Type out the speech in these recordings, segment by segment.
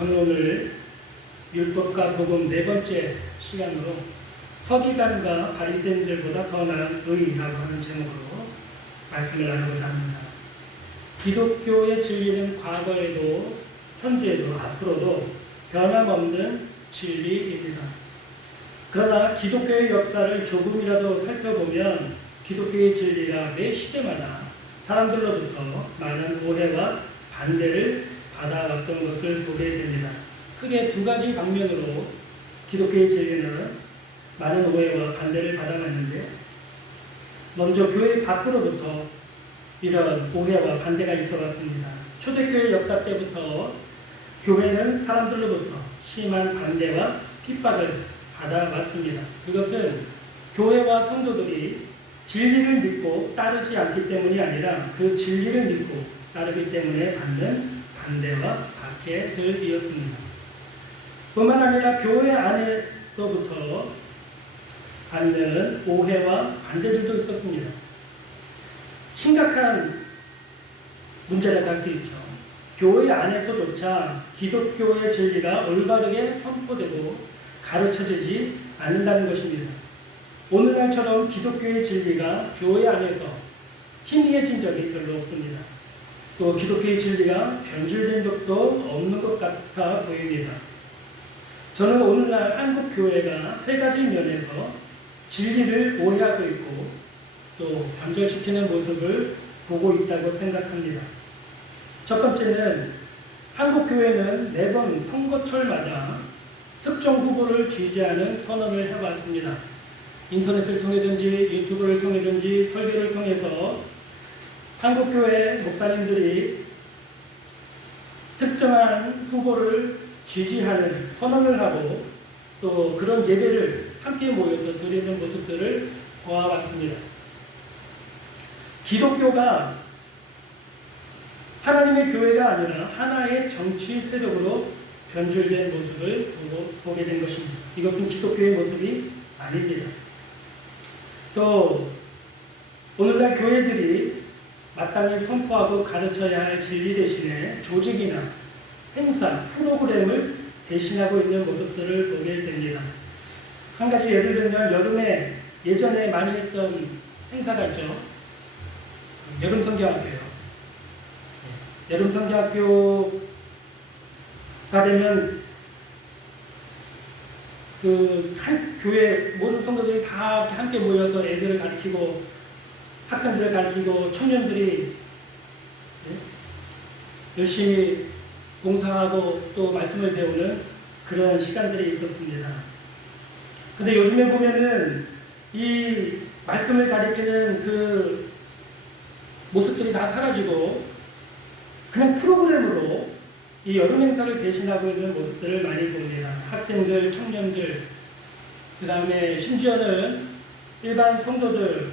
저는 오늘 율법과 복음 네 번째 시간으로 서기관과 바리새인들보다 더 나은 의라고 하는 제목으로 말씀을 나누고자 합니다. 기독교의 진리는 과거에도 현재에도 앞으로도 변함없는 진리입니다. 그러나 기독교의 역사를 조금이라도 살펴보면 기독교의 진리가 매 시대마다 사람들로부터 많은 오해와 반대를 받아왔던 것을 보게 됩니다. 크게 두 가지 방면으로 기독교의 진리는 많은 오해와 반대를 받아왔는데, 먼저 교회 밖으로부터 이런 오해와 반대가 있어 왔습니다. 초대교회 역사 때부터 교회는 사람들로부터 심한 반대와 핍박을 받아왔습니다. 그것은 교회와 성도들이 진리를 믿고 따르지 않기 때문이 아니라 그 진리를 믿고 따르기 때문에 받는 반대와 박해들이었습니다. 뿐만 아니라 교회 안에로부터 받는 오해와 반대들도 있었습니다. 심각한 문제라고 할 수 있죠. 교회 안에서조차 기독교의 진리가 올바르게 선포되고 가르쳐지지 않는다는 것입니다. 오늘날처럼 기독교의 진리가 교회 안에서 희미해진 적이 별로 없습니다. 또 기독교의 진리가 변질된 적도 없는 것 같아 보입니다. 저는 오늘날 한국 교회가 세 가지 면에서 진리를 오해하고 있고 또 변절시키는 모습을 보고 있다고 생각합니다. 첫 번째는 한국 교회는 매번 선거철마다 특정 후보를 지지하는 선언을 해왔습니다. 인터넷을 통해든지 유튜브를 통해든지 설교를 통해서 한국교회 목사님들이 특정한 후보를 지지하는 선언을 하고 또 그런 예배를 함께 모여서 드리는 모습들을 보아왔습니다. 기독교가 하나님의 교회가 아니라 하나의 정치 세력으로 변질된 모습을 보게 된 것입니다. 이것은 기독교의 모습이 아닙니다. 또 오늘날 교회들이 마땅히 선포하고 가르쳐야 할 진리 대신에 조직이나 행사, 프로그램을 대신하고 있는 모습들을 보게 됩니다. 한 가지 예를 들면 여름에 예전에 많이 했던 행사가 있죠. 여름 선교학교요. 여름 선교학교가 되면 한 교회 모든 성도들이 다 함께 모여서 애들을 가르치고 학생들을 가르치고 청년들이 열심히 봉사하고 또 말씀을 배우는 그런 시간들이 있었습니다. 근데 요즘에 보면은 이 말씀을 가르치는 그 모습들이 다 사라지고 그냥 프로그램으로 이 여름 행사를 대신하고 있는 모습들을 많이 봅니다. 학생들, 청년들, 그 다음에 심지어는 일반 성도들을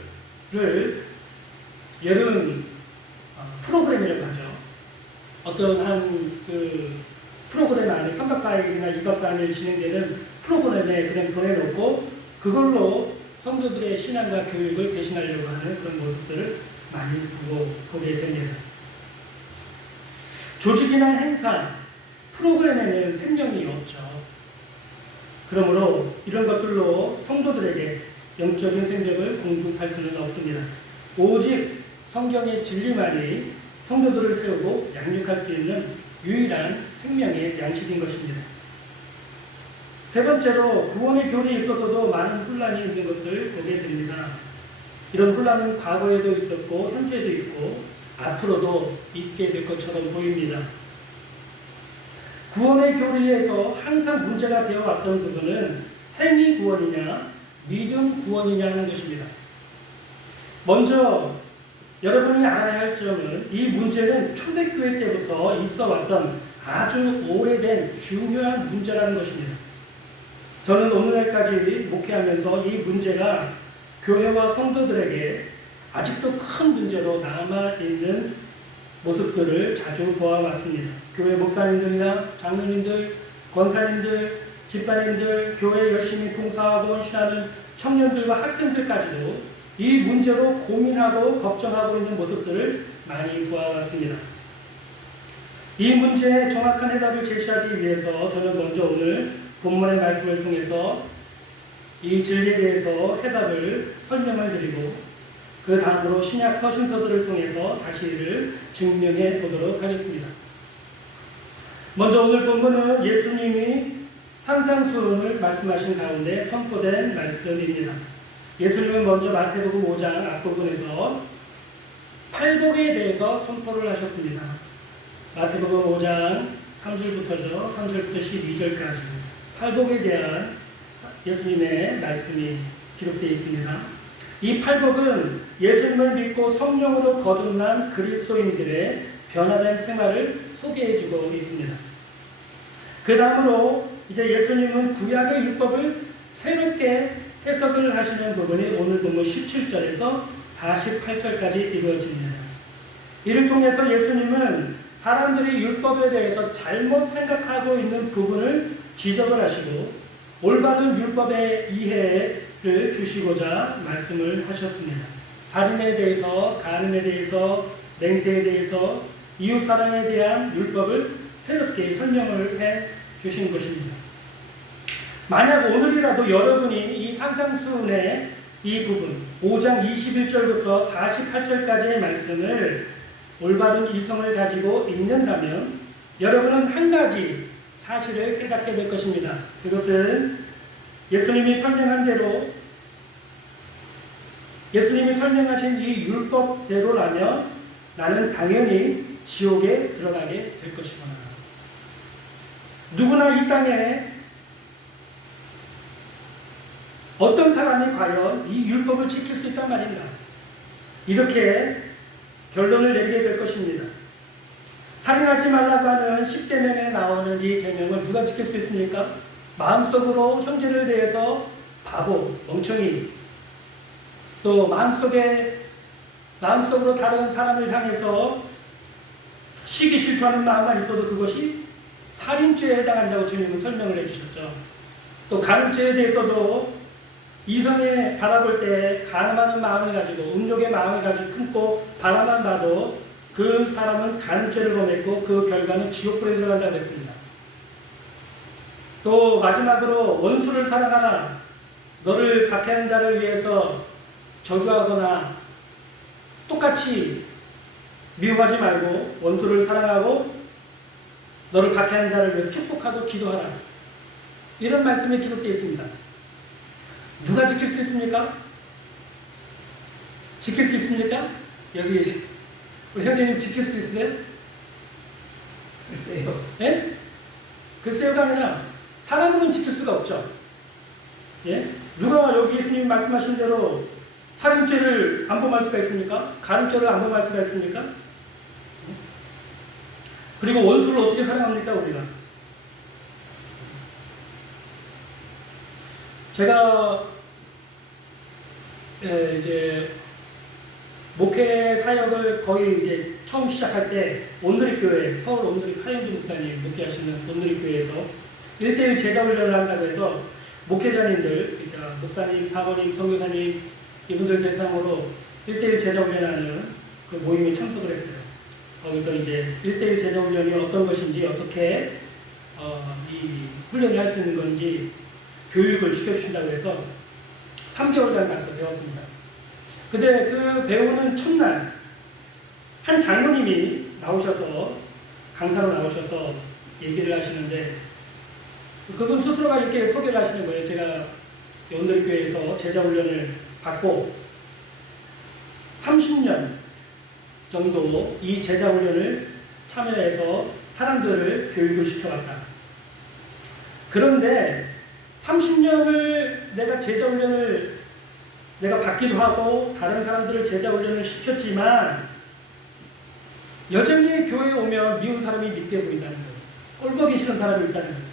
여름 프로그램이라고 하죠. 어떤 한 프로그램 안에 3박 4일이나 2박 3일 진행되는 프로그램에 그냥 보내놓고 그걸로 성도들의 신앙과 교육을 대신하려고 하는 그런 모습들을 많이 보게 됩니다. 조직이나 행사, 프로그램에는 생명이 없죠. 그러므로 이런 것들로 성도들에게 영적인 생명을 공급할 수는 없습니다. 오직 성경의 진리만이 성도들을 세우고 양육할 수 있는 유일한 생명의 양식인 것입니다. 세 번째로 구원의 교리에 있어서도 많은 혼란이 있는 것을 보게 됩니다. 이런 혼란은 과거에도 있었고 현재도 있고 앞으로도 있게 될 것처럼 보입니다. 구원의 교리에서 항상 문제가 되어 왔던 부분은 행위 구원이냐 믿음 구원이냐 하는 것입니다. 먼저 여러분이 알아야 할 점은 이 문제는 초대교회 때부터 있어 왔던 아주 오래된 중요한 문제라는 것입니다. 저는 오늘날까지 목회하면서 이 문제가 교회와 성도들에게 아직도 큰 문제로 남아있는 모습들을 자주 보아왔습니다. 교회 목사님들이나 장로님들, 권사님들, 집사님들, 교회에 열심히 봉사하고 헌신하는 청년들과 학생들까지도 이 문제로 고민하고 걱정하고 있는 모습들을 많이 보아왔습니다. 이 문제에 정확한 해답을 제시하기 위해서 저는 먼저 오늘 본문의 말씀을 통해서 이 진리에 대해서 해답을 설명을 드리고 그 다음으로 신약 서신서들을 통해서 다시 이를 증명해 보도록 하겠습니다. 먼저 오늘 본문은 예수님이 산상수훈을 말씀하신 가운데 선포된 말씀입니다. 예수님은 먼저 마태복음 5장 앞부분에서 팔복에 대해서 선포를 하셨습니다. 마태복음 5장 3절부터죠. 3절부터 12절까지 팔복에 대한 예수님의 말씀이 기록되어 있습니다. 이 팔복은 예수님을 믿고 성령으로 거듭난 그리스도인들의 변화된 생활을 소개해주고 있습니다. 그 다음으로 이제 예수님은 구약의 율법을 새롭게 해석을 하시는 부분이 오늘 본문 17절에서 48절까지 이루어집니다. 이를 통해서 예수님은 사람들이 율법에 대해서 잘못 생각하고 있는 부분을 지적을 하시고 올바른 율법의 이해를 주시고자 말씀을 하셨습니다. 살인에 대해서, 간음에 대해서, 맹세에 대해서, 이웃사랑에 대한 율법을 새롭게 설명을 해 주신 것입니다. 만약 오늘이라도 여러분이 이 산상수훈의 이 부분 5장 21절부터 48절까지의 말씀을 올바른 이성을 가지고 읽는다면 여러분은 한 가지 사실을 깨닫게 될 것입니다. 그것은 예수님이 설명한 대로 예수님이 설명하신 이 율법대로라면 나는 당연히 지옥에 들어가게 될 것이구나. 누구나 이 땅에 어떤 사람이 과연 이 율법을 지킬 수 있단 말인가? 이렇게 결론을 내리게 될 것입니다. 살인하지 말라고 하는 10계명에 나오는 이 계명을 누가 지킬 수 있습니까? 마음속으로 형제를 대해서 바보, 멍청이, 또 마음속으로 다른 사람을 향해서 시기 질투하는 마음만 있어도 그것이 살인죄에 해당한다고 주님은 설명을 해주셨죠. 또 간음죄에 대해서도 이성에 바라볼 때 간음하는 마음을 가지고 음욕의 마음을 가지고 품고 바라만 봐도 그 사람은 간음죄를 범했고 그 결과는 지옥불에 들어간다고 했습니다. 또 마지막으로 원수를 사랑하나 너를 박해하는 자를 위해서 저주하거나 똑같이 미워하지 말고 원수를 사랑하고 너를 박해하는 자를 위해서 축복하고 기도하라. 이런 말씀이 기록되어 있습니다. 누가 지킬 수 있습니까? 지킬 수 있습니까? 여기 우리 형제님 지킬 수 있으세요? 글쎄요. 예? 글쎄요가 아니라 사람으로는 지킬 수가 없죠. 예? 누가 여기 예수님이 말씀하신 대로 살인죄를 안 범할 수가 있습니까? 간음죄를 안 범할 수가 있습니까? 그리고 원수를 어떻게 사랑합니까, 우리가? 제가 이제 목회 사역을 거의 이제 처음 시작할 때 온누리교회, 서울 온누리 하영주 목사님 목회하시는 온누리교회에서 1:1 제자훈련을 한다고 해서 목회자님들, 그러니까 목사님, 사모님, 선교사님 이분들 대상으로 1:1 제자훈련하는 그 모임에 참석을 했어요. 거기서 이제 1:1 제자훈련이 어떤 것인지, 어떻게 이 훈련을 할 수 있는 건지 교육을 시켜주신다고 해서 3개월간 가서 배웠습니다. 근데 그 배우는 첫날 한 장로님이 나오셔서 강사로 나오셔서 얘기를 하시는데 그분 스스로가 이렇게 소개를 하시는 거예요. 제가 온누리교회에서 제자훈련을 받고 30년 정도 이 제자훈련을 참여해서 사람들을 교육을 시켜왔다. 그런데 30년을 내가 제자훈련을 내가 받기도 하고 다른 사람들을 제자훈련을 시켰지만 여전히 교회에 오면 미운 사람이 믿게 보인다는 거예요. 꼴보기 싫은 사람이 있다는 거예요.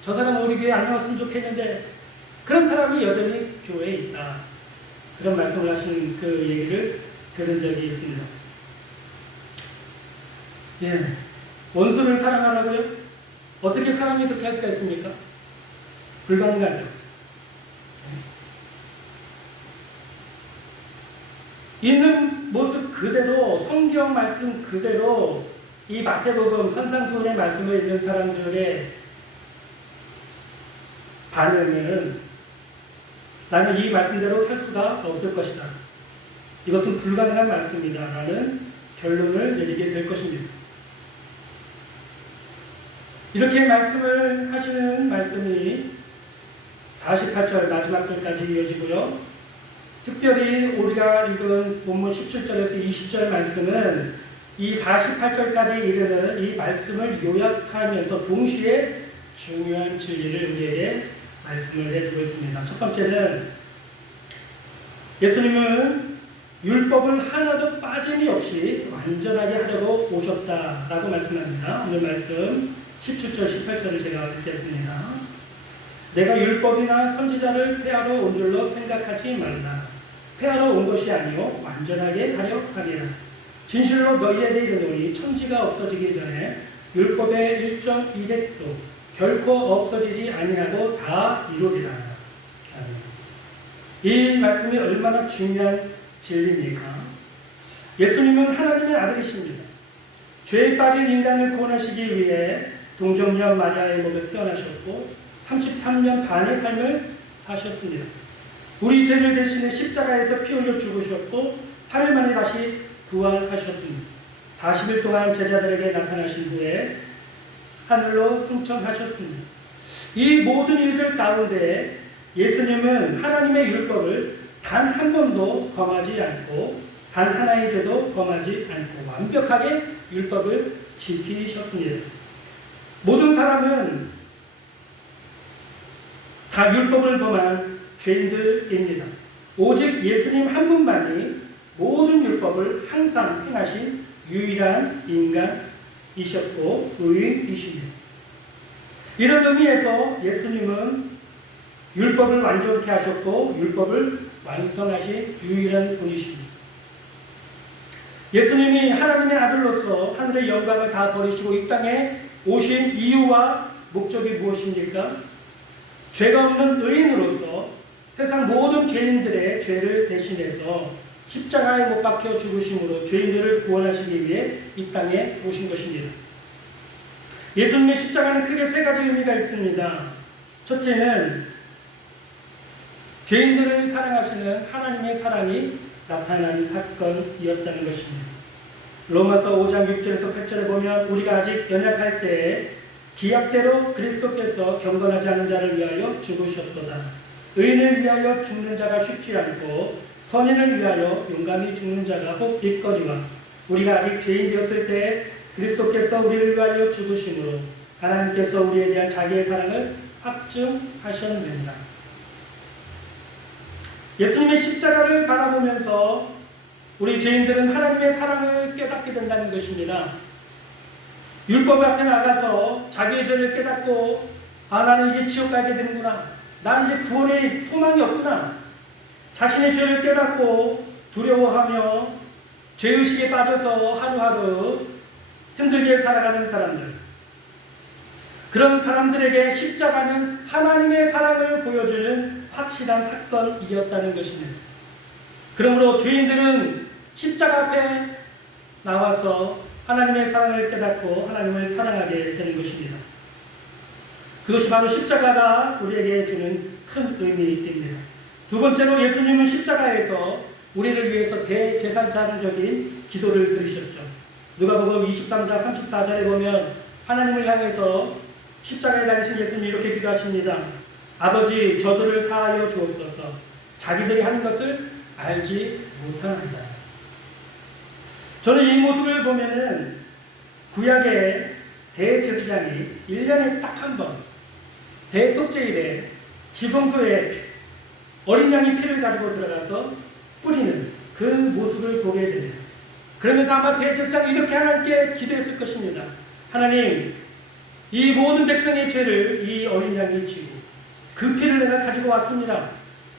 저 사람은 우리 교회에 안 왔으면 좋겠는데 그런 사람이 여전히 교회에 있다. 그런 말씀을 하시는 그 얘기를 들은 적이 있습니다. 예, 원수를 사랑하라고요? 어떻게 사람이 그렇게 할 수가 있습니까? 불가능하죠. 있는 모습 그대로, 성경 말씀 그대로 이 마태복음 산상수훈의 말씀을 읽는 사람들의 반응은 나는 이 말씀대로 살 수가 없을 것이다. 이것은 불가능한 말씀이다. 라는 결론을 내리게 될 것입니다. 이렇게 말씀을 하시는 말씀이 48절 마지막 절까지 이어지고요. 특별히 우리가 읽은 본문 17절에서 20절 말씀은 이 48절까지 이르는 이 말씀을 요약하면서 동시에 중요한 진리를 우리에게 말씀을 해주고 있습니다. 첫 번째는 예수님은 율법을 하나도 빠짐이 없이 완전하게 하려고 오셨다라고 말씀합니다. 오늘 말씀 17절, 18절을 제가 읽겠습니다. 내가 율법이나 선지자를 폐하러 온 줄로 생각하지 말라. 폐하러 온 것이 아니요 완전하게 하려 함이라. 진실로 너희에게 이르노니 천지가 없어지기 전에 율법의 1.1획도 결코 없어지지 아니하고 다 이루리라. 이 말씀이 얼마나 중요한 진리입니까? 예수님은 하나님의 아들이십니다. 죄에 빠진 인간을 구원하시기 위해 동정녀 마리아의 몸에 태어나셨고 33년 반의 삶을 사셨습니다. 우리 죄를 대신해 십자가에서 피 흘려 죽으셨고 3일 만에 다시 부활하셨습니다. 40일 동안 제자들에게 나타나신 후에 하늘로 승천하셨습니다. 이 모든 일들 가운데 예수님은 하나님의 율법을 단 한 번도 범하지 않고 단 하나의 죄도 범하지 않고 완벽하게 율법을 지키셨습니다. 모든 사람은 다 율법을 범한 죄인들입니다. 오직 예수님 한 분만이 모든 율법을 항상 행하신 유일한 인간이셨고 의인이십니다. 이런 의미에서 예수님은 율법을 완전케 하셨고 율법을 완성하신 유일한 분이십니다. 예수님이 하나님의 아들로서 하늘의 영광을 다 버리시고 이 땅에 오신 이유와 목적이 무엇입니까? 죄가 없는 의인으로서 세상 모든 죄인들의 죄를 대신해서 십자가에 못 박혀 죽으심으로 죄인들을 구원하시기 위해 이 땅에 오신 것입니다. 예수님의 십자가는 크게 세 가지 의미가 있습니다. 첫째는 죄인들을 사랑하시는 하나님의 사랑이 나타난 사건이었다는 것입니다. 로마서 5장 6절에서 8절에 보면 우리가 아직 연약할 때에 기약대로 그리스도께서 경건하지 않은 자를 위하여 죽으셨도다. 의인을 위하여 죽는 자가 쉽지 않고 선인을 위하여 용감히 죽는 자가 혹 있거니와 우리가 아직 죄인 되었을 때에 그리스도께서 우리를 위하여 죽으심으로 하나님께서 우리에 대한 자기의 사랑을 확증하셨느니라. 예수님의 십자가를 바라보면서 우리 죄인들은 하나님의 사랑을 깨닫게 된다는 것입니다. 율법 앞에 나가서 자기의 죄를 깨닫고 나는 이제 지옥 가게 되는구나. 나는 이제 구원의 소망이 없구나. 자신의 죄를 깨닫고 두려워하며 죄의식에 빠져서 하루하루 힘들게 살아가는 사람들. 그런 사람들에게 십자가는 하나님의 사랑을 보여주는 확실한 사건이었다는 것입니다. 그러므로 죄인들은 십자가 앞에 나와서 하나님의 사랑을 깨닫고 하나님을 사랑하게 되는 것입니다. 그것이 바로 십자가가 우리에게 주는 큰 의미입니다. 두 번째로 예수님은 십자가에서 우리를 위해서 대제사장적인 기도를 드리셨죠. 누가복음 23장 34절에 보면 하나님을 향해서 십자가에 달리신 예수님이 이렇게 기도하십니다. 아버지 저들을 사하여 주옵소서. 자기들이 하는 것을 알지 못하나이다. 저는 이 모습을 보면은 구약의 대제사장이 1년에 딱 한 번 대속죄일에 지성소에 어린 양의 피를 가지고 들어가서 뿌리는 그 모습을 보게 됩니다. 그러면서 아마 대제사장이 이렇게 하나님께 기도했을 것입니다. 하나님, 이 모든 백성의 죄를 이 어린 양이 지고 그 피를 내가 가지고 왔습니다.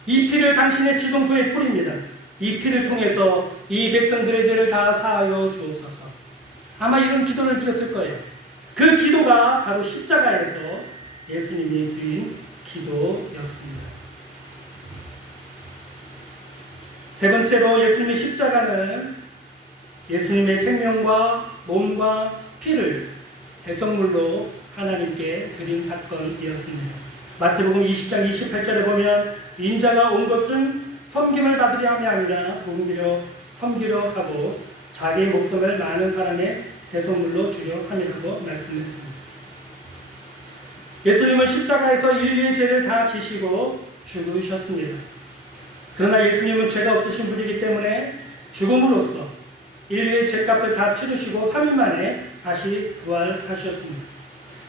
이 피를 당신의 지성소에 뿌립니다. 이 피를 통해서 이 백성들의 죄를 다 사하여 주옵소서. 아마 이런 기도를 드렸을 거예요. 그 기도가 바로 십자가에서 예수님이 드린 기도였습니다. 세 번째로 예수님의 십자가는 예수님의 생명과 몸과 피를 대성물로 하나님께 드린 사건이었습니다. 마태복음 20장 28절에 보면 인자가 온 것은 섬김을 받으려 함이 아니라 섬기려 하고 자기의 목숨을 많은 사람의 대성물로 주려 함이라고 말씀했습니다. 예수님은 십자가에서 인류의 죄를 다 지시고 죽으셨습니다. 그러나 예수님은 죄가 없으신 분이기 때문에 죽음으로써 인류의 죄값을 다 치르시고 3일 만에 다시 부활하셨습니다.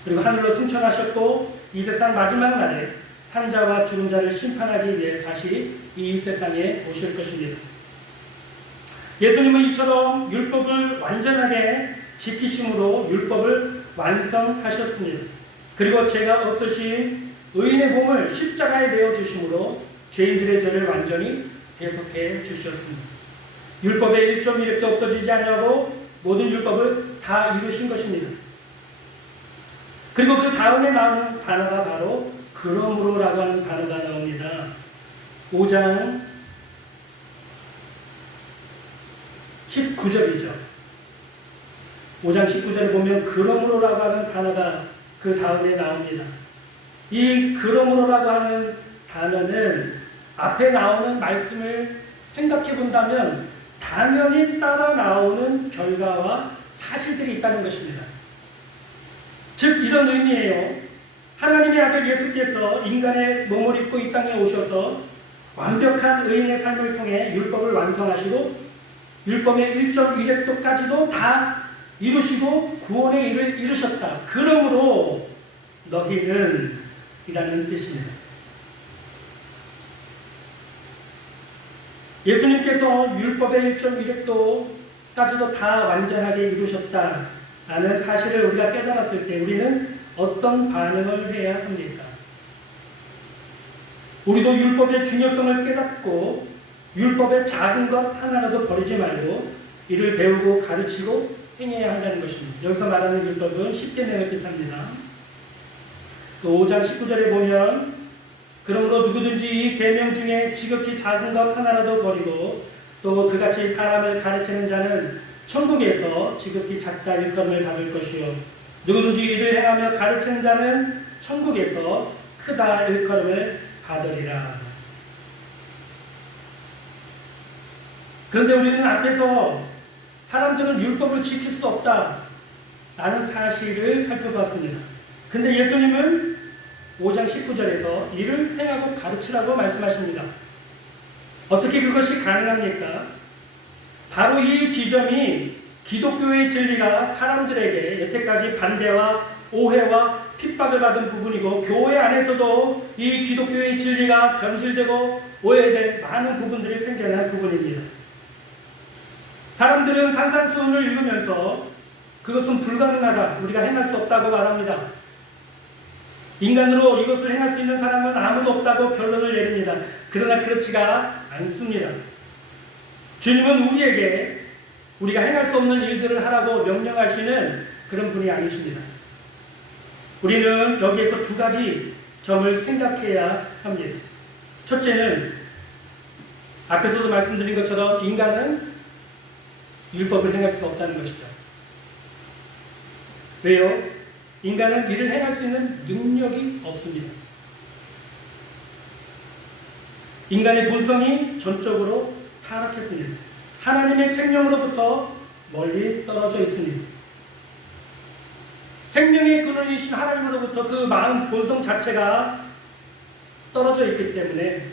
그리고 하늘로 승천하셨고 이 세상 마지막 날에 산자와 죽은 자를 심판하기 위해 다시 이 세상에 오실 것입니다. 예수님은 이처럼 율법을 완전하게 지키심으로 율법을 완성하셨습니다. 그리고 죄가 없으신 의인의 몸을 십자가에 내어주심으로 죄인들의 죄를 완전히 대속해 주셨습니다. 율법의 1.1획도 없어지지 않냐고 모든 율법을 다 이루신 것입니다. 그리고 그 다음에 나오는 단어가 바로 그러므로라고 하는 단어가 나옵니다. 5장 19절이죠. 5장 19절에 보면 그러므로라고 하는 단어가 그 다음에 나옵니다. 이 그러므로라고 하는 단어는 앞에 나오는 말씀을 생각해 본다면 당연히 따라 나오는 결과와 사실들이 있다는 것입니다. 즉 이런 의미예요. 하나님의 아들 예수께서 인간의 몸을 입고 이 땅에 오셔서 완벽한 의인의 삶을 통해 율법을 완성하시고 율법의 1.1획도까지도 다 이루시고 구원의 일을 이루셨다. 그러므로 너희는 이라는 뜻입니다. 예수님께서 율법의 1.1획도까지도 다 완전하게 이루셨다라는 사실을 우리가 깨달았을 때 우리는 어떤 반응을 해야 합니까? 우리도 율법의 중요성을 깨닫고 율법의 작은 것 하나라도 버리지 말고 이를 배우고 가르치고 행해야 한다는 것입니다. 여기서 말하는 율법은 십계명을 뜻합니다. 그 5장 19절에 보면 그러므로 누구든지 이 계명 중에 지극히 작은 것 하나라도 버리고 또 그같이 사람을 가르치는 자는 천국에서 지극히 작다 일컬음을 받을 것이요 누구든지 이를 행하며 가르치는 자는 천국에서 크다 일컬음을 받으리라. 그런데 우리는 앞에서 사람들은 율법을 지킬 수 없다 라는 사실을 살펴봤습니다. 근데 예수님은 5장 19절에서 이를 행하고 가르치라고 말씀하십니다. 어떻게 그것이 가능합니까? 바로 이 지점이 기독교의 진리가 사람들에게 여태까지 반대와 오해와 핍박을 받은 부분이고 교회 안에서도 이 기독교의 진리가 변질되고 오해된 많은 부분들이 생겨난 부분입니다. 사람들은 산상수훈을 읽으면서 그것은 불가능하다, 우리가 행할 수 없다고 말합니다. 인간으로 이것을 행할 수 있는 사람은 아무도 없다고 결론을 내립니다. 그러나 그렇지가 않습니다. 주님은 우리에게 우리가 행할 수 없는 일들을 하라고 명령하시는 그런 분이 아니십니다. 우리는 여기에서 두 가지 점을 생각해야 합니다. 첫째는 앞에서도 말씀드린 것처럼 인간은 율법을 행할 수가 없다는 것이죠. 왜요? 인간은 이를 행할 수 있는 능력이 없습니다. 인간의 본성이 전적으로 타락했습니다. 하나님의 생명으로부터 멀리 떨어져 있습니다. 생명의 근원이신 하나님으로부터 그 마음 본성 자체가 떨어져 있기 때문에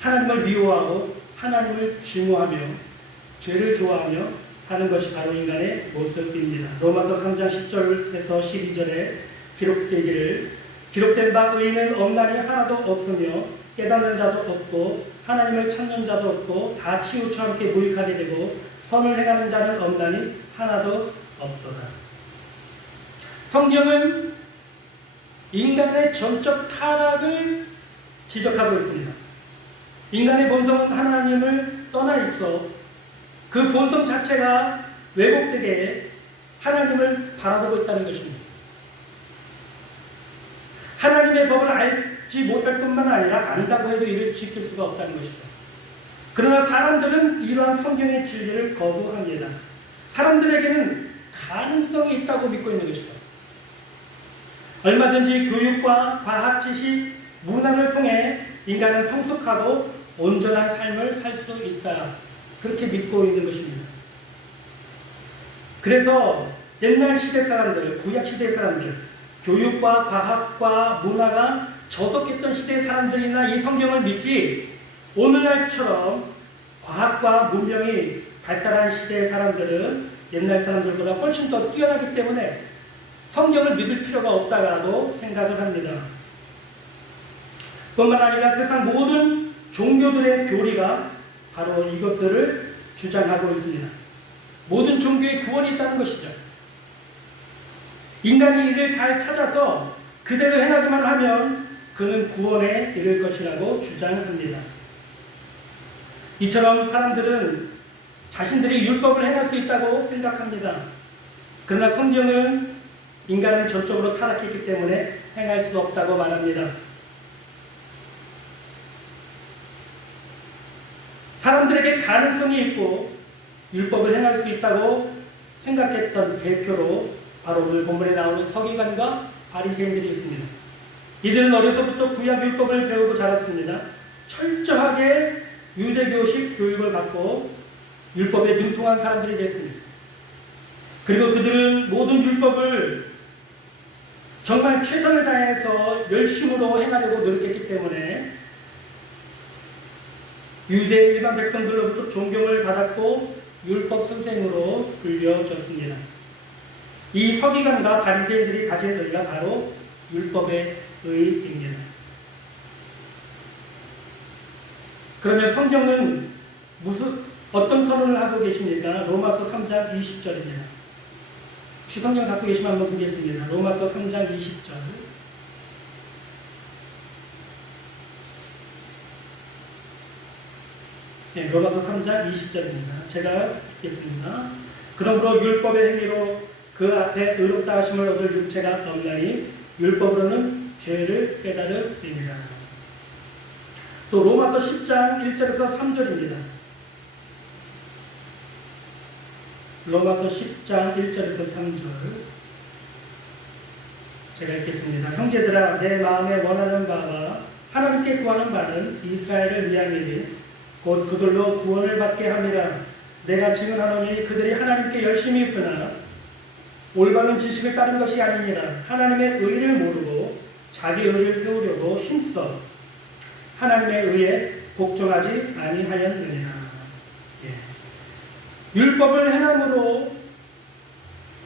하나님을 미워하고 하나님을 증오하며 죄를 좋아하며 사는 것이 바로 인간의 모습입니다. 로마서 3장 10절에서 12절에 기록된 바 의인은 없나니 하나도 없으며 깨닫는 자도 없고 하나님을 찾는 자도 없고 다 치우쳐 함께 무익하게 되고 선을 행하는 자는 없나니 하나도 없도다. 성경은 인간의 전적 타락을 지적하고 있습니다. 인간의 본성은 하나님을 떠나 있어 그 본성 자체가 왜곡되게 하나님을 바라보고 있다는 것입니다. 하나님의 법을 알지 못할 뿐만 아니라 안다고 해도 이를 지킬 수가 없다는 것이죠. 그러나 사람들은 이러한 성경의 진리를 거부합니다. 사람들에게는 가능성이 있다고 믿고 있는 것이죠. 얼마든지 교육과 과학 지식, 문화를 통해 인간은 성숙하고 온전한 삶을 살 수 있다. 그렇게 믿고 있는 것입니다. 그래서 옛날 시대 사람들, 구약 시대 사람들, 교육과 과학과 문화가 저속했던 시대 사람들이나 이 성경을 믿지, 오늘날처럼 과학과 문명이 발달한 시대의 사람들은 옛날 사람들보다 훨씬 더 뛰어나기 때문에 성경을 믿을 필요가 없다고 생각을 합니다. 뿐만 아니라 세상 모든 종교들의 교리가 바로 이것들을 주장하고 있습니다. 모든 종교에 구원이 있다는 것이죠. 인간이 이를 잘 찾아서 그대로 행하기만 하면 그는 구원에 이를 것이라고 주장합니다. 이처럼 사람들은 자신들이 율법을 행할 수 있다고 생각합니다. 그러나 성경은 인간은 전적으로 타락했기 때문에 행할 수 없다고 말합니다. 사람들에게 가능성이 있고 율법을 행할 수 있다고 생각했던 대표로 바로 오늘 본문에 나오는 서기관과 바리새인들이 있습니다. 이들은 어려서부터 구약 율법을 배우고 자랐습니다. 철저하게 유대교식 교육을 받고 율법에 능통한 사람들이 됐습니다. 그리고 그들은 모든 율법을 정말 최선을 다해서 열심으로 행하려고 노력했기 때문에 유대 일반 백성들로부터 존경을 받았고 율법 선생으로 불려졌습니다. 이 서기관과 바리새인들이 가진 의가 바로 율법의 의입니다. 그러면 성경은 어떤 선언을 하고 계십니까? 로마서 3장 20절입니다. 혹시 성경 갖고 계시면 한번 보겠습니다. 로마서 3장 20절. 네, 로마서 3장 20절입니다. 제가 읽겠습니다. 그러므로 율법의 행위로 그 앞에 의롭다 하심을 얻을 육체가 없나니 율법으로는 죄를 깨달으리니라. 또 로마서 10장 1절에서 3절입니다. 로마서 10장 1절에서 3절 제가 읽겠습니다. 형제들아, 내 마음에 원하는 바와 하나님께 구하는 바는 이스라엘을 위함이니 곧 그들로 구원을 받게 함이라. 내가 증언하노니 그들이 하나님께 열심히 있으나 올바른 지식을 따른 것이 아니니라. 하나님의 의를 모르고 자기 의를 세우려고 힘써 하나님의 의에 복종하지 아니하였느니라. 율법을 행함으로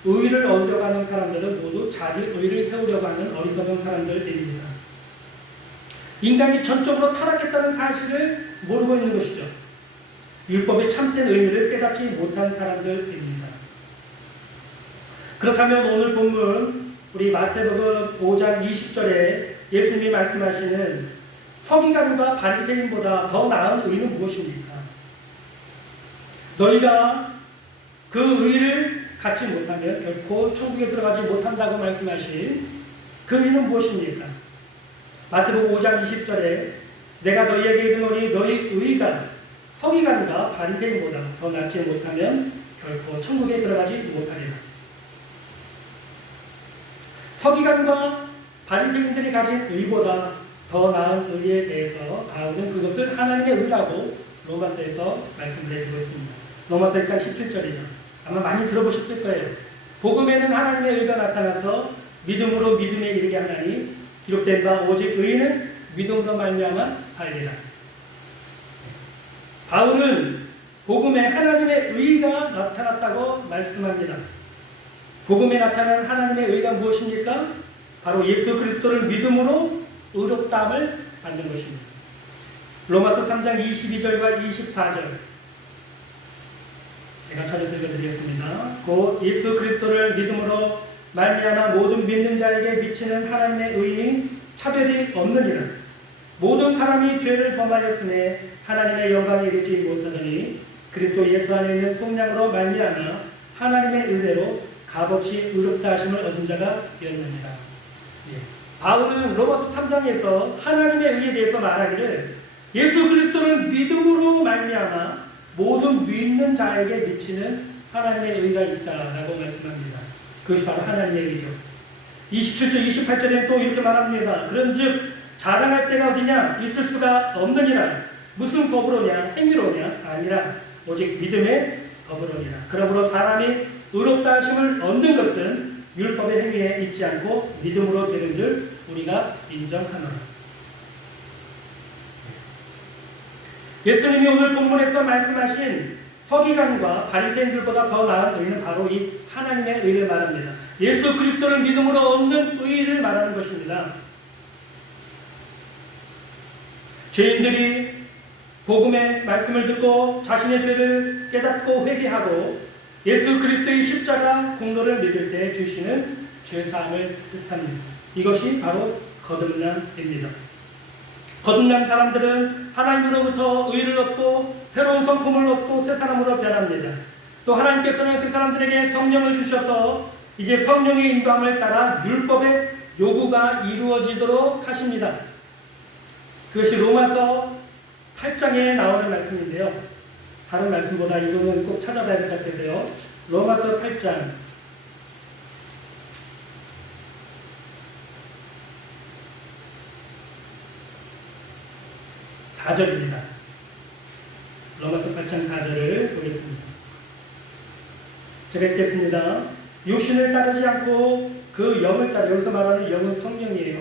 의를 얻으려고 하는 사람들은 모두 자기 의를 세우려고 하는 어리석은 사람들입니다. 인간이 전적으로 타락했다는 사실을 모르고 있는 것이죠. 율법의 참된 의미를 깨닫지 못한 사람들입니다. 그렇다면 오늘 본문 우리 마태복음 5장 20절에 예수님이 말씀하시는 서기관과 바리새인보다 더 나은 의는 무엇입니까? 너희가 그 의를 갖지 못하면 결코 천국에 들어가지 못한다고 말씀하신 그 의는 무엇입니까? 마태복음 5장 20절에 내가 너희에게 이르노니 너희 의가 서기관과 바리새인보다 더 낫지 못하면 결코 천국에 들어가지 못하리라. 서기관과 바리새인들이 가진 의보다 더 나은 의에 대해서 바울은 그것을 하나님의 의라고 로마서에서 말씀을 해주고 있습니다. 로마서 1장 17절이죠. 아마 많이 들어보셨을 거예요. 복음에는 하나님의 의가 나타나서 믿음으로 믿음에 이르게 하나니 기록된 바 오직 의인은 믿음으로 말미암아 살리라. 바울은 복음에 하나님의 의가 나타났다고 말씀합니다. 복음에 나타난 하나님의 의가 무엇입니까? 바로 예수 그리스도를 믿음으로 의롭다함을 받는 것입니다. 로마서 3장 22절과 24절 제가 찾아서 읽어드리겠습니다. 곧 예수 그리스도를 믿음으로 말미암아 모든 믿는 자에게 미치는 하나님의 의인이 차별이 없느니라. 모든 사람이 죄를 범하였음에 하나님의 영광에 이르지 못하더니 그리스도 예수 안에 있는 속량으로 말미암아 하나님의 은혜로 값없이 의롭다 하심을 얻은 자가 되었느니라. 바울은 로마서 3장에서 하나님의 의에 대해서 말하기를 예수 그리스도를 믿음으로 말미암아 모든 믿는 자에게 미치는 하나님의 의가 있다라고 말씀합니다. 그것이 바로 하나님의 의죠. 27절, 28절에는 또 이렇게 말합니다. 그런즉 자랑할 때가 어디냐? 있을 수가 없느니라. 무슨 법으로냐? 행위로냐? 아니라 오직 믿음의 법으로니라. 그러므로 사람이 의롭다 하심을 얻는 것은 율법의 행위에 있지 않고 믿음으로 되는 줄 우리가 인정하노라. 예수님이 오늘 본문에서 말씀하신 서기관과 바리새인들보다 더 나은 의는 바로 이 하나님의 의를 말합니다. 예수 그리스도를 믿음으로 얻는 의를 말하는 것입니다. 죄인들이 복음의 말씀을 듣고 자신의 죄를 깨닫고 회개하고 예수 그리스도의 십자가 공로를 믿을 때 주시는 죄사함을 뜻합니다. 이것이 바로 거듭남입니다. 거듭난 사람들은 하나님으로부터 의를 얻고 새로운 성품을 얻고 새 사람으로 변합니다. 또 하나님께서는 그 사람들에게 성령을 주셔서 이제 성령의 인도함을 따라 율법의 요구가 이루어지도록 하십니다. 그것이 로마서 8장에 나오는 말씀인데요. 다른 말씀보다 이거는 꼭 찾아봐야 될 것 같아서요. 로마서 8장 4절입니다. 로마서 8장 4절을 보겠습니다. 제가 읽겠습니다. 육신을 따르지 않고 그 영을 따라, 여기서 말하는 영은 성령이에요.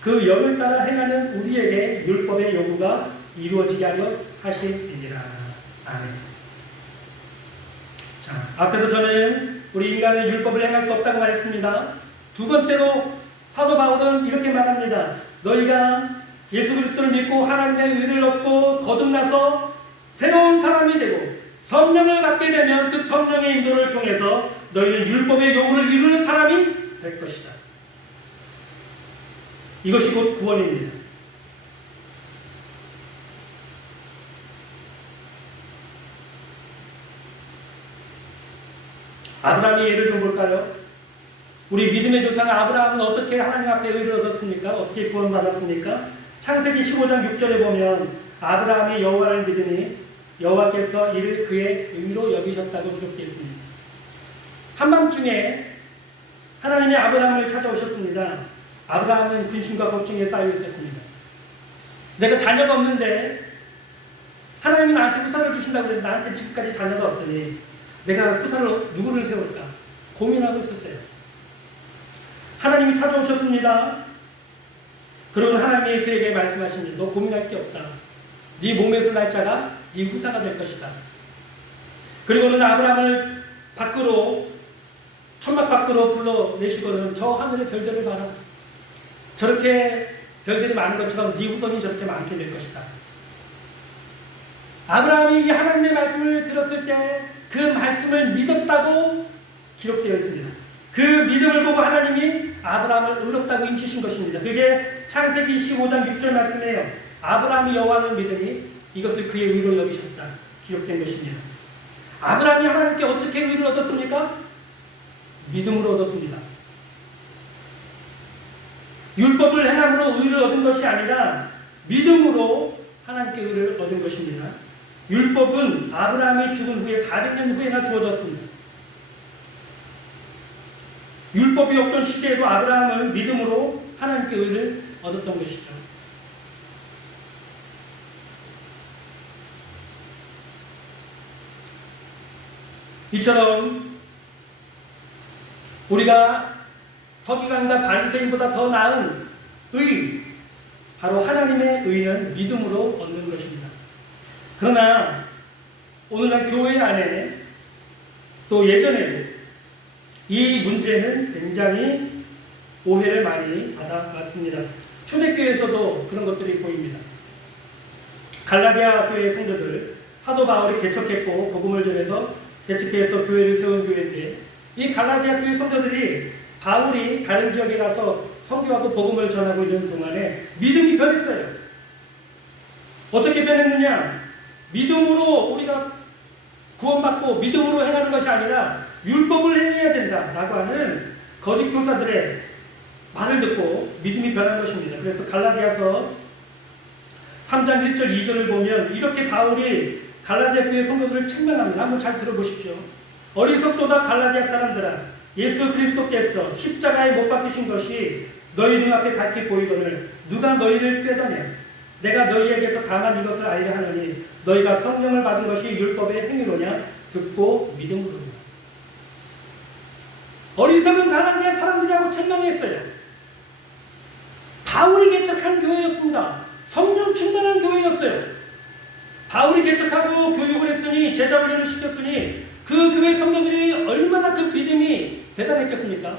그 영을 따라 행하는 우리에게 율법의 요구가 이루어지게 하려 하심이니라. 아멘. 자, 앞에서 저는 우리 인간은 율법을 행할 수 없다고 말했습니다. 두 번째로 사도 바울은 이렇게 말합니다. 너희가 예수 그리스도를 믿고 하나님의 의를 얻고 거듭나서 새로운 사람이 되고 성령을 받게 되면 그 성령의 인도를 통해서 너희는 율법의 요구를 이루는 사람이 될 것이다. 이것이 곧 구원입니다. 아브라함의 예를 좀 볼까요? 우리 믿음의 조상 아브라함은 어떻게 하나님 앞에 의를 얻었습니까? 어떻게 구원받았습니까? 창세기 15장 6절에 보면 아브라함이 여호와를 믿으니 여호와께서 이를 그의 의로 여기셨다고 기록되어 있습니다. 한밤중에 하나님이 아브라함을 찾아오셨습니다. 아브라함은 근심과 걱정에 쌓여 있었습니다. 내가 자녀가 없는데 하나님이 나한테 후사를 주신다고 했는데 나한테 지금까지 자녀가 없으니 내가 후사를 누구를 세울까 고민하고 있었어요. 하나님이 찾아오셨습니다. 그러고 하나님이 그에게 말씀하십니다. 너 고민할 게 없다. 네 몸에서 날 자가 네 후사가 될 것이다. 그리고는 아브라함을 밖으로 천막 밖으로 불러내시고는 저 하늘의 별들을 봐라. 저렇게 별들이 많은 것처럼 네 후손이 저렇게 많게 될 것이다. 아브라함이 이 하나님의 말씀을 들었을 때 그 말씀을 믿었다고 기록되어 있습니다. 그 믿음을 보고 하나님이 아브라함을 의롭다고 인치신 것입니다. 그게 창세기 25장 6절 말씀이에요. 아브라함이 여호와를 믿으니 이것을 그의 의로 여기셨다. 기록된 것입니다. 아브라함이 하나님께 어떻게 의를 얻었습니까? 믿음으로 얻었습니다. 율법을 행함으로 의를 얻은 것이 아니라 믿음으로 하나님께 의를 얻은 것입니다. 율법은 아브라함이 죽은 후에 400년 후에나 주어졌습니다. 율법이 없던 시대에도 아브라함은 믿음으로 하나님께 의를 얻었던 것이죠. 이처럼 우리가 서기관과 바리새인보다 더 나은 의, 바로 하나님의 의는 믿음으로 얻는 것입니다. 그러나 오늘날 교회 안에 또 예전에도 이 문제는 굉장히 오해를 많이 받아왔습니다. 초대교회에서도 그런 것들이 보입니다. 갈라디아 교회 성도들, 사도 바울이 개척했고 복음을 전해서 개척해서 교회를 세운 교회인데 이 갈라디아 교회 성도들이 바울이 다른 지역에 가서 선교하고 복음을 전하고 있는 동안에 믿음이 변했어요. 어떻게 변했느냐? 믿음으로 우리가 구원받고 믿음으로 행하는 것이 아니라 율법을 행해야 된다라고 하는 거짓 교사들의 말을 듣고 믿음이 변한 것입니다. 그래서 갈라디아서 3장 1절 2절을 보면 이렇게 바울이 갈라디아 교회 성도들을 책망합니다. 한번 잘 들어보십시오. 어리석도다 갈라디아 사람들아, 예수 그리스도께서 십자가에 못 박히신 것이 너희 눈앞에 밝히 보이거늘 누가 너희를 꾀다냐. 내가 너희에게서 다만 이것을 알려 하노니 너희가 성령을 받은 것이 율법의 행위로냐 듣고 믿음으로냐. 어리석은 갈라디아 사람들이라고 책망했어요. 바울이 개척한 교회였습니다. 성령 충만한 교회였어요. 바울이 개척하고 교육을 했으니 제자 훈련을 시켰으니 그 교회 성도들이 얼마나 그 믿음이 대단했겠습니까?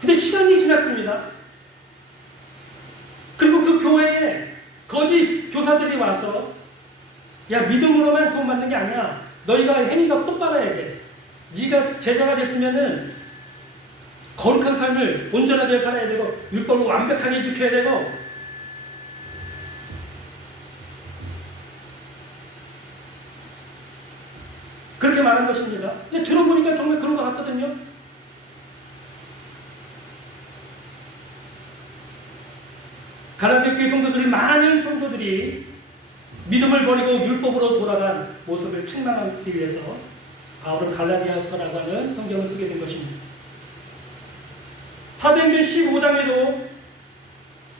근데 시간이 지났습니다. 그리고 그 교회에 거짓 교사들이 와서 야, 믿음으로만 구원받는 게 아니야. 너희가 행위가 똑바라야 돼. 네가 제자가 됐으면은 거룩한 삶을 온전하게 살아야 되고 율법을 완벽하게 지켜야 되고 그렇게 말한 것입니다. 근데 들어보니까 정말 그런 것 같거든요. 갈라디아 교회 성도들이 많은 성도들이 믿음을 버리고 율법으로 돌아간 모습을 책망하기 위해서 바울은 갈라디아서라고 하는 성경을 쓰게 된 것입니다. 사도행전 15장에도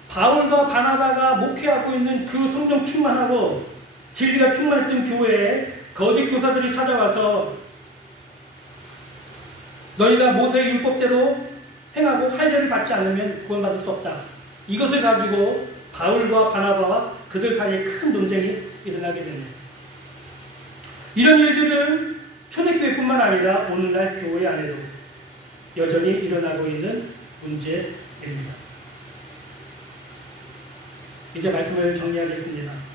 바울과 바나바가 목회하고 있는 그 성령 충만하고 진리가 충만했던 교회에 거짓 교사들이 찾아와서 너희가 모세의 율법대로 행하고 할례를 받지 않으면 구원받을 수 없다. 이것을 가지고 바울과 바나바와 그들 사이에 큰 논쟁이 일어나게 됩니다. 이런 일들은 초대교회뿐만 아니라 오늘날 교회 안에도 여전히 일어나고 있는 문제입니다. 이제 말씀을 정리하겠습니다.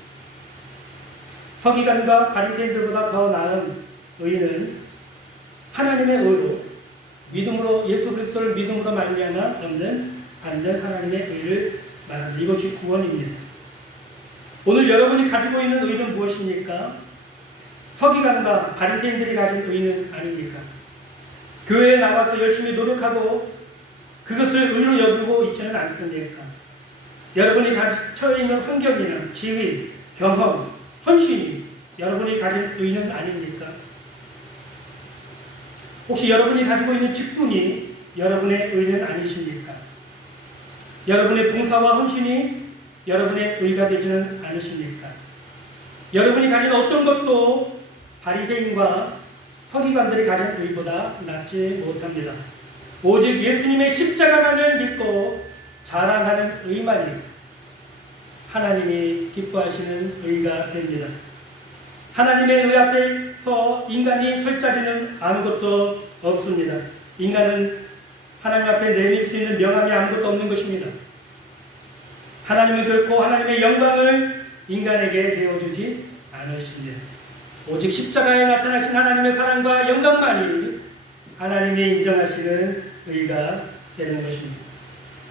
서기관과 바리새인들보다 더 나은 의인은 하나님의 의로 믿음으로 예수 그리스도를 믿음으로 말미암아 얻는 받는 하나님의 의를 말합니다. 이것이 구원입니다. 오늘 여러분이 가지고 있는 의는 무엇입니까? 서기관과 바리새인들이 가진 의는 아닙니까? 교회에 나와서 열심히 노력하고 그것을 의로 여기고 있지는 않습니까? 여러분이 처해 있는 환경이나 지위, 경험, 헌신이 여러분이 가진 의는 아닙니까? 혹시 여러분이 가지고 있는 직분이 여러분의 의는 아니십니까? 여러분의 봉사와 헌신이 여러분의 의가 되지는 않으십니까? 여러분이 가진 어떤 것도 바리새인과 서기관들이 가진 의보다 낫지 못합니다. 오직 예수님의 십자가만을 믿고 자랑하는 의만이 하나님이 기뻐하시는 의가 됩니다. 하나님의 의 앞에서 인간이 설 자리는 아무것도 없습니다. 인간은 하나님 앞에 내밀 수 있는 명함이 아무것도 없는 것입니다. 하나님은 결코 하나님의 영광을 인간에게 되어주지 않으십니다. 오직 십자가에 나타나신 하나님의 사랑과 영광만이 하나님이 인정하시는 의가 되는 것입니다.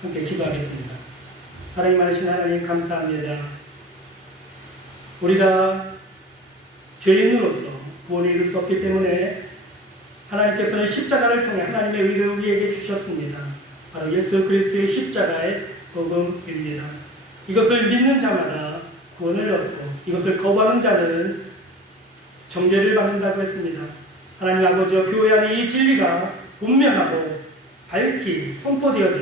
함께 기도하겠습니다. 사랑이 많으신 하나님 감사합니다. 우리가 죄인으로서 구원에 이를 수 없기 때문에 하나님께서는 십자가를 통해 하나님의 의를 우리에게 주셨습니다. 바로 예수 그리스도의 십자가의 복음입니다. 이것을 믿는 자마다 구원을 얻고 이것을 거부하는 자는 정죄를 받는다고 했습니다. 하나님 아버지여, 교회 안에 이 진리가 분명하고 밝히 선포되어진